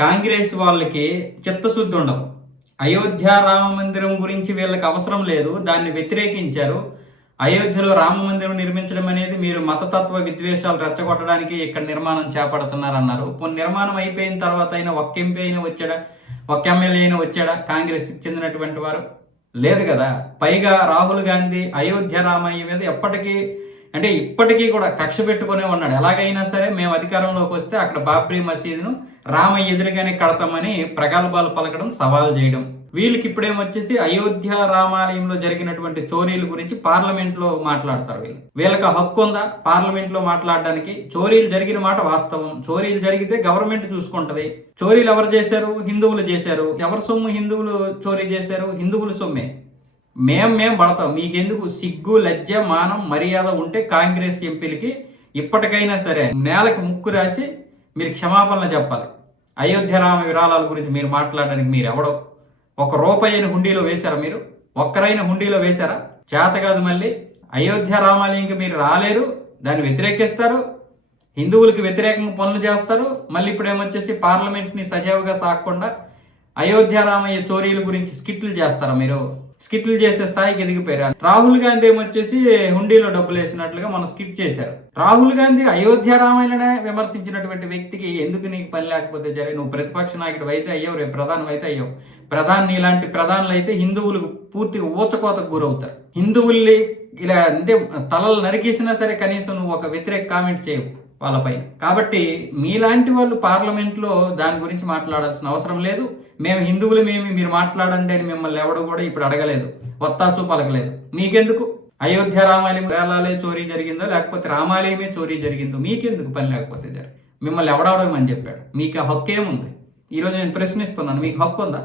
కాంగ్రెస్ వాళ్ళకి చిత్తశుద్ధి ఉండదు. అయోధ్య రామ మందిరం గురించి వీళ్ళకి అవసరం లేదు, దాన్ని వ్యతిరేకించారు. అయోధ్యలో రామ మందిరం నిర్మించడం అనేది మీరు మతతత్వ విద్వేషాలు రెచ్చగొట్టడానికి ఇక్కడ నిర్మాణం చేపడుతున్నారన్నారు. నిర్మాణం అయిపోయిన తర్వాత అయినా ఒక్క ఎంపీ అయినా వచ్చాడా, ఒక్క ఎమ్మెల్యే అయినా వచ్చాడా కాంగ్రెస్కి చెందినటువంటి వారు? లేదు కదా. పైగా రాహుల్ గాంధీ అయోధ్య రామయ్య మీద ఇప్పటికీ కూడా కక్ష పెట్టుకునే ఉన్నాడు. ఎలాగైనా సరే మేము అధికారంలోకి వస్తే అక్కడ బాబ్రీ మసీదును రామయ్య ఎదురుగానే కడతామని ప్రగల్భాలు పలకడం, సవాల్ చేయడం. వీళ్ళకి ఇప్పుడేమొచ్చేసి అయోధ్య రామాలయంలో జరిగినటువంటి చోరీల గురించి పార్లమెంట్ లో మాట్లాడతారు. వీళ్ళకి హక్కు ఉందా పార్లమెంట్ లో మాట్లాడడానికి? చోరీలు జరిగిన మాట వాస్తవం. చోరీలు జరిగితే గవర్నమెంట్ చూసుకుంటది. చోరీలు ఎవరు చేశారు? హిందువులు చేశారు. ఎవరి సొమ్ము హిందువులు చోరీ చేశారు? హిందువుల సొమ్మే. మేం పడతాం. మీకెందుకు సిగ్గు, లజ్జ, మానం, మర్యాద ఉంటే కాంగ్రెస్ ఎంపీలకి ఇప్పటికైనా సరే నేలకు ముక్కు రాసి మీరు క్షమాపణలు చెప్పాలి. అయోధ్య రామ విరాళాల గురించి మీరు మాట్లాడడానికి మీరు ఎవడో? ఒక రూపాయిని హుండీలో వేశారా? మీరు ఒక్కరైనా హుండీలో వేశారా? చేత కాదు. మళ్ళీ అయోధ్య రామాలయంకి మీరు రాలేరు, దాన్ని వ్యతిరేకిస్తారు, హిందువులకి వ్యతిరేకంగా పనులు చేస్తారు. మళ్ళీ ఇప్పుడేమొచ్చేసి పార్లమెంట్ని సజావుగా సాగకుండా అయోధ్య రామయ్య చోరీల గురించి స్కిట్లు చేస్తారా? మీరు స్కిట్లు చేసే స్థాయికి ఎదిగిపోయారు. రాహుల్ గాంధీ ఏమొచ్చేసి హుండీలో డబ్బులు వేసినట్లుగా మనం స్కిట్ చేశారు. రాహుల్ గాంధీ అయోధ్య రామాయణనే విమర్శించినటువంటి వ్యక్తికి ఎందుకు నీకు పని లేకపోతే జరే? నువ్వు ప్రతిపక్ష నాయకుడు అయితే అయ్యావు, రేపు ప్రధానం అయితే అయ్యావు. ప్రధాని ఇలాంటి ప్రధానులు అయితే హిందువులు పూర్తిగా ఊచకోతకు గురవుతారు. హిందువుల్ని ఇలా తలలు నరికేసినా సరే కనీసం నువ్వు ఒక వ్యతిరేక కామెంట్ చేయవు వాళ్ళపై. కాబట్టి మీలాంటి వాళ్ళు పార్లమెంట్లో దాని గురించి మాట్లాడాల్సిన అవసరం లేదు. మేము హిందువులు మీరు మాట్లాడండి అని మిమ్మల్ని ఎవడు కూడా ఇప్పుడు అడగలేదు, వత్తాసు పలకలేదు. మీకెందుకు? అయోధ్య రామాలయం వేలాలే చోరీ జరిగిందో లేకపోతే రామాలయమే చోరీ జరిగిందో మీకెందుకు పని లేకపోతే జరి? మిమ్మల్ని ఎవడవడమని చెప్పాడు? మీకు ఆ హక్కు ఏముంది? ఈరోజు నేను ప్రశ్నిస్తున్నాను, మీకు హక్కు ఉందా?